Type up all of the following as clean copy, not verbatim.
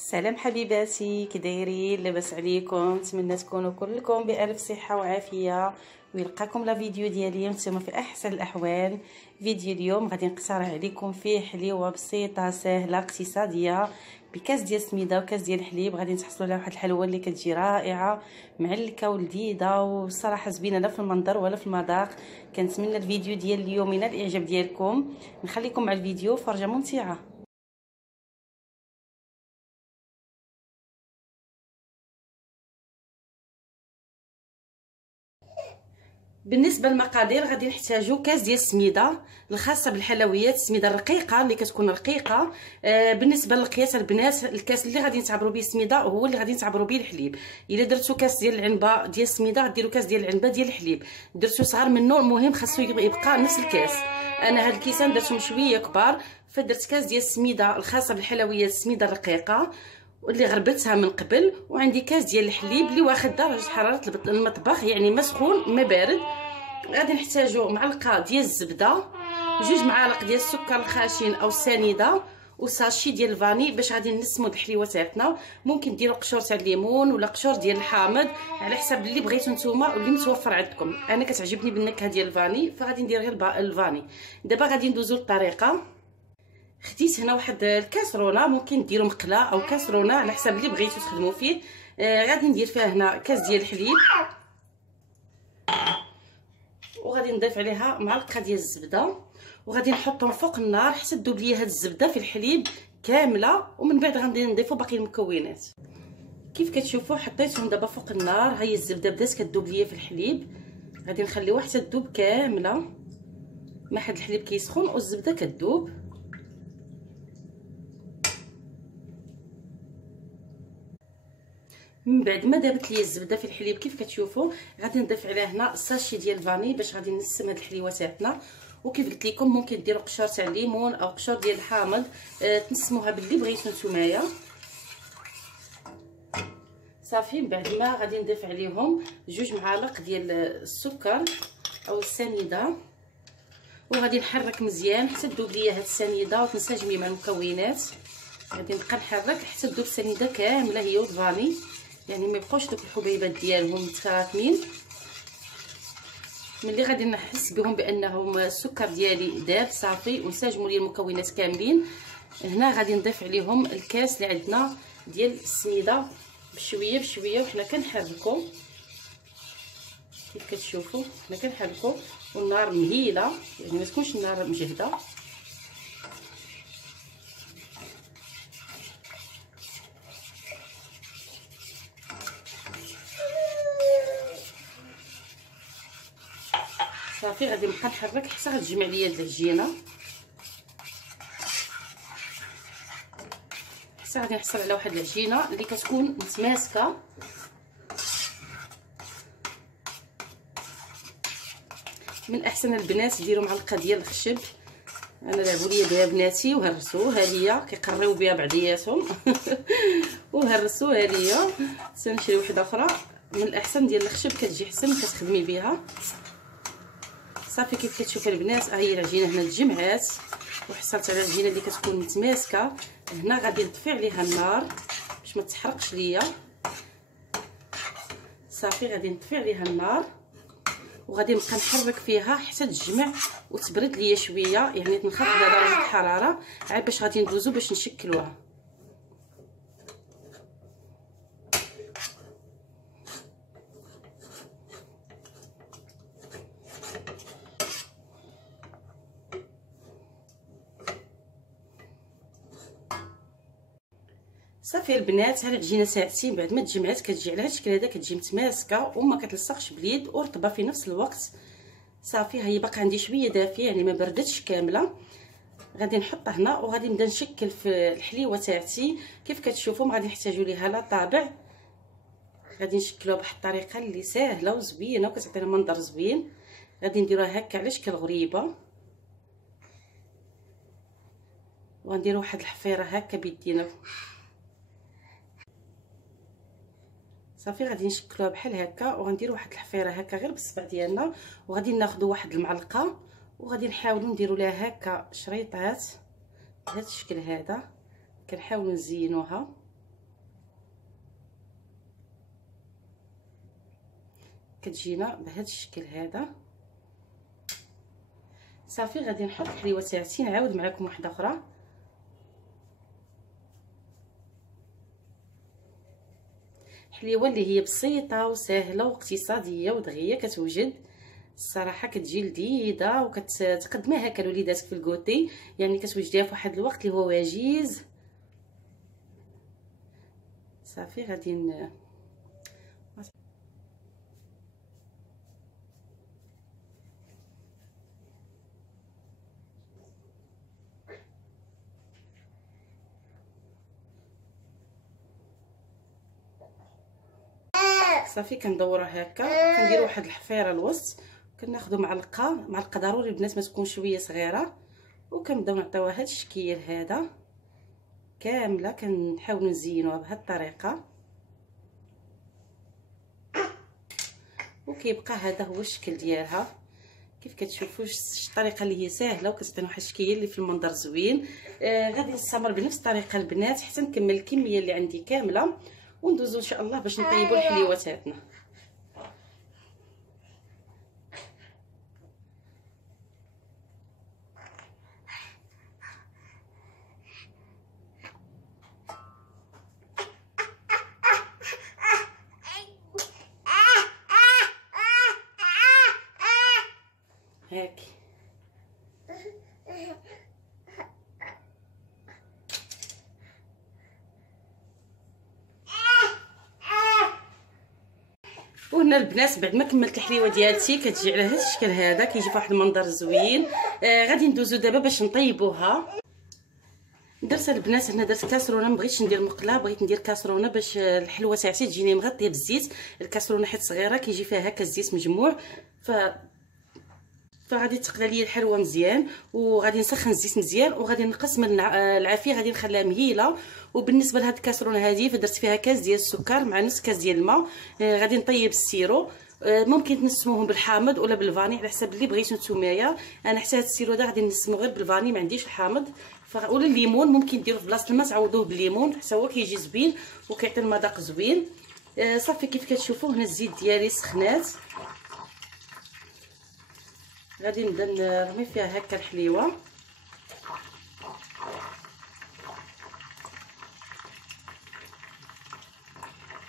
سلام حبيباتي، كدايرين؟ لاباس عليكم؟ نتمنى تكونوا كلكم بالف صحه وعافيه ويلقاكم لا فيديو ديالي نتوما في احسن الاحوال. فيديو اليوم غادي نقترح عليكم فيه حليوه بسيطه سهله اقتصاديه بكاس ديال السميده وكاس ديال الحليب. غادي تحصلوا على واحد الحلوه اللي كتجي رائعه معلكه ولذيذه وصراحه زوينه لا في المنظر ولا في المذاق. كنتمنى الفيديو ديال اليوم ينال الاعجاب ديالكم. نخليكم مع الفيديو، فرجه ممتعه. بالنسبه للمقادير غادي نحتاجو كاس ديال السميده الخاصه بالحلويات، السميده الرقيقه اللي كتكون رقيقه. بالنسبه للقياس البنات، الكاس اللي غادي نتعبروا به السميده هو اللي غادي نتعبروا به الحليب. الا درتو كاس ديال العنبه ديال السميده غديروا كاس ديال العنبه ديال الحليب. درتو صغار منه المهم خاصو يبقى نفس الكاس. انا هاد الكيسان درتهم شويه كبار، فدرت كاس ديال السميده الخاصه بالحلويات، السميده الرقيقه واللي غربتها من قبل، وعندي كاس ديال الحليب اللي واخد درجه حراره المطبخ، يعني ما سخون ما بارد. غادي نحتاجو معلقه ديال الزبده، جوج معالق ديال السكر الخاشن او السنيده، وساشي ديال الفاني باش غادي نسمو الحليوه تاعتنا. ممكن ديروا قشور تاع الليمون ولا قشور ديال الحامض على حسب اللي بغيتو نتوما واللي متوفر عندكم. انا كتعجبني بالنكهه ديال الفاني فغادي ندير غير الفاني. دابا غادي ندوزو للطريقه. خديت هنا واحد الكاسرونه، ممكن ديروا مقله او كاسرونه على حسب اللي بغيتو تخدموا فيه. غادي ندير فيها هنا كاس ديال الحليب، وغادي نضيف عليها معلقه ديال الزبده، وغادي نحطهم فوق النار حتى تذوب ليا هاد الزبده في الحليب كامله، ومن بعد غادي نضيفوا باقي المكونات. كيف كتشوفوا حطيتهم دابا فوق النار، هاي الزبده بدات كتذوب ليا في الحليب. غادي نخليوها حتى تذوب كامله، ما حد الحليب كيسخن والزبده كتذوب. من بعد ما دابت لي الزبده في الحليب كيف كتشوفوا غادي نضيف عليها هنا الساشي ديال الفاني باش غادي نسم هاد الحليوه تاعتنا. وكيف قلت لكم ممكن ديروا قشور تاع الليمون او قشور ديال الحامض، تنسموها باللي بغيتو نتومايا. صافي. من بعد ما غادي نضيف عليهم جوج معالق ديال السكر او السنيده، وغادي نحرك مزيان حتى تذوب ليا هاد السنيده وتنسجمي مع المكونات. غادي نبقى نحرك حتى تذوب السنيده كامله هي والفاني، يعني ما يبقاوش دوك الحبيبات ديالهم متراكمين. ملي غادي نحس بهم بانهم السكر ديالي داب صافي ونسجموا لي المكونات كاملين، هنا غادي نضيف عليهم الكاس اللي عندنا ديال السميده بشويه بشويه، وحنا كنحركوا كيف كتشوفوا حنا كنحركوا والنار مهيله، يعني ما تكونش النار مجهده. صافي. غادي نبقى نحرك حتى غتجمع ليا العجينه، حتى غادي نحصل على واحد العجينه اللي كتكون متماسكه. من احسن البنات ديروا معلقه ديال الخشب. انا لعبوا لي بها بناتي وهرسوا، ها هي كيقريو بها بعضياتهم وهرسوا ها هي. سنشري وحده اخرى من الاحسن ديال الخشب كتجي حسن كتخدمي بها. صافي. كيف كتشوفوا البنات هي العجينه هنا تجمعات وحصلت على العجينه اللي كتكون متماسكه. هنا غادي نطفي عليها النار باش ما تحرقش ليا. صافي. غادي نطفي عليها النار وغادي نبقى نحرك فيها حتى تجمع وتبرد ليا شويه، يعني تنخفض على درجه الحراره عاد باش غادي ندوزو باش نشكلوها. صافي البنات، ها العجينه تاعتي بعد ما تجمعات كتجي على هاد الشكل هذا، كتجي متماسكه وما كتلصقش باليد ورطبه في نفس الوقت. صافي. هي باقا عندي شويه دافيه يعني ما بردتش كامله. غادي نحطها هنا وغادي نبدا نشكل في الحليوه تاعتي. كيف كتشوفوا ما غادي نحتاجوا ليها لا طابع، غادي نشكلوها بواحد الطريقه اللي ساهله وزوينه وكتعطينا منظر زوين. غادي نديروها هكا على شكل غريبه، وغنديروا واحد الحفيره هكا بيدينا. صافي. غادي نشكلوها بحال هكا وغنديروا واحد الحفيره هكا غير بالصبع ديالنا، وغادي ناخذوا واحد المعلقه وغادي نحاولوا نديروا لها هكا شريطات بهذا الشكل هذا. كنحاولوا نزينوها كتجينا بهذا الشكل هذا. صافي غادي نحط الحليوه تاعتي، نعاود معكم واحده اخرى. حليوه اللي هي بسيطه وسهله واقتصاديه ودغيه كتوجد الصراحه، كتجي لذيذه وكتقدمها هكا لوليداتك في الكوتي، يعني كتوجديها في واحد الوقت اللي هو وجيز. صافي غادي صافي كندوروها هكا، كنديروا واحد الحفيره الوسط، كناخذوا معلقه ضروري البنات ما تكون شويه صغيره، وكنبداو نعطيوها هذا الشكل هذا كامله. كنحاولوا نزينوها بهذه الطريقه، وكيبقى هذا هو الشكل ديالها. كيف كتشوفوا الطريقه اللي هي سهله وكتعطينا واحد الشكل اللي في المنظر زوين. غادي نستمر بنفس الطريقه البنات حتى نكمل الكميه اللي عندي كامله، وندوزو ان شاء الله باش نطيبوا الحليوه تاعتنا. هاكي وهنا البنات بعد ما كملت الحليوه ديالتي كتجي على هذا الشكل هذا، كيجي فواحد المنظر زوين. غادي ندوزو دابا باش نطيبوها. درت البنات هنا درت كاسرونه، ما بغيتش ندير مقله، بغيت ندير كاسرونه باش الحلوه تاعتي تجيني مغطيه بالزيت. الكاسرونه حيت صغيره كيجي فيها هكا الزيت مجموع، فغادي تقلى لي الحلوه مزيان، وغادي نسخن الزيت مزيان، وغادي نقص من العافيه غادي نخليها مهيله. وبالنسبه لهاد الكاسرونه هذه فدرت فيها كاس ديال السكر مع نص كاس ديال الماء. غادي نطيب السيرو، ممكن تنسموهم بالحامض ولا بالفاني على حسب اللي بغيتو نتومايا. انا حتى هاد السيرو هذا غادي نسمو غير بالفاني، ما عنديش الحامض. ولا الليمون ممكن ديروه في بلاصه الماء، تعوضوه بالليمون حتى هو كيجي زوين وكيعطي المذاق زوين. صافي كيف كتشوفوا هنا الزيت ديالي سخنات، غادي نبدا نرمي فيها هكا الحليوه.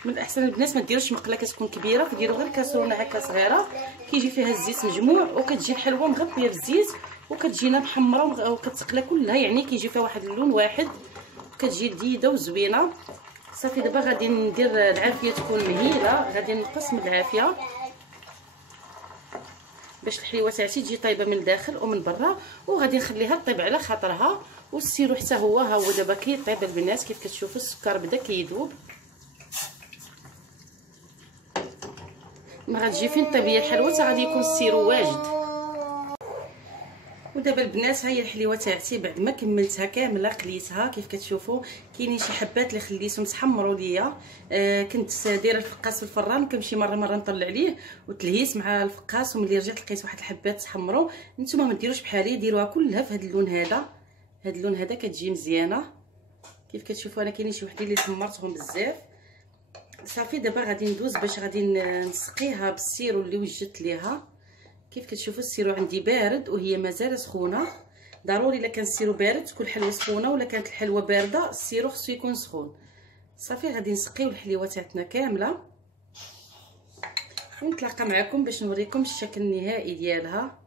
من الاحسن البنات ما ديروش مقله كتكون كبيره، ديروا غير كاسرونه هكا صغيره كيجي فيها الزيت مجموع، وكتجي الحلوه مغطيه بالزيت وكتجينا محمره وكتقلى كلها، يعني كيجي فيها واحد اللون واحد وكتجي لذيذه وزوينه. صافي دابا غادي ندير العافيه تكون مهيله، غادي نقص من العافيه باش الحليوه تاعتي تجي طايبه من الداخل ومن برا، وغادي نخليها طيب على خاطرها. والسيرو حتى هو ها هو دابا كيطيب البنات، كيف كتشوفوا السكر بدا كيذوب، ما غتجي فين طيب ليا الحلوه حتى غادي يكون السيرو واجد. ودابا البنات ها هي الحليوه تاعتي بعد ما كملتها كامله قليتها. كيف كتشوفوا كاينين شي حبات اللي خليتهم تحمروا ليا، كنت دايره الفقاس في الفران كنمشي مره نطلع عليه وتلهيت مع الفقاس، وملي رجعت لقيت واحد الحبات تحمروا. نتوما ما ديروش بحالي، ديروها كلها في هذا اللون هذا، هذا اللون هذا كتجي مزيانه. كيف كتشوفوا انا كاينين شي وحدين اللي حمرتهم بزاف. صافي دابا غادي ندوز باش غادي نسقيها بالسيرو اللي وجدت ليها. كيف كتشوفوا السيرو عندي بارد وهي مازال سخونه، ضروري الا كان السيرو بارد تكون الحلوه سخونه، ولا كانت الحلوه بارده السيرو خصو يكون سخون. صافي غادي نسقيو الحليوه تاعتنا كامله ونتلاقى معكم باش نوريكم الشكل النهائي ديالها.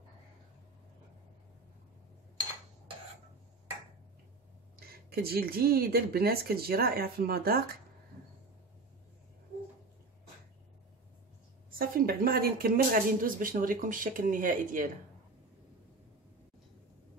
كتجي لذيذه البنات، كتجي رائعه في المذاق. صافي من بعد ما غادي نكمل غادي ندوز باش نوريكم الشكل النهائي ديالها.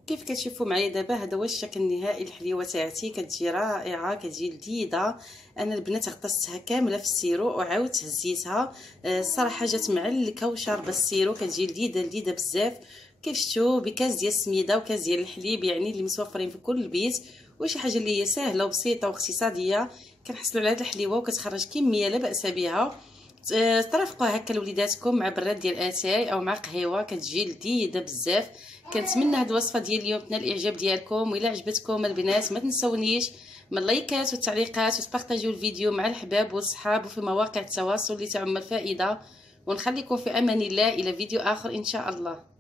كيف كتشوفوا معايا دابا هذا هو الشكل النهائي. الحليوه تاعتي كتجي رائعه، كتجي لذيذه. انا البنات غطستها كامله في السيرو وعاودت هزيتها، الصراحه جات معلكه وشاربه السيرو، كتجي لذيذه بزاف. كيف شفتوا بكاس ديال السميده وكاس ديال الحليب، يعني اللي متوفرين في كل البيت، وشي حاجه اللي هي سهله وبسيطه واقتصاديه. كنحصلوا على هذه الحليوه وكتخرج كميه لا باس بها. ترافقوها هكا لوليداتكم مع براد ديال اتاي او مع قهيوه، كتجي لذيذه بزاف. كنتمنى هاد الوصفه ديال اليوم تنال الاعجاب ديالكم، والا عجبتكم البنات ما تنسونيش من اللايكات والتعليقات، وتبارطاجيو الفيديو مع الحباب والصحاب وفي مواقع التواصل اللي تعم الفائده. ونخليكم في امان الله الى فيديو اخر ان شاء الله.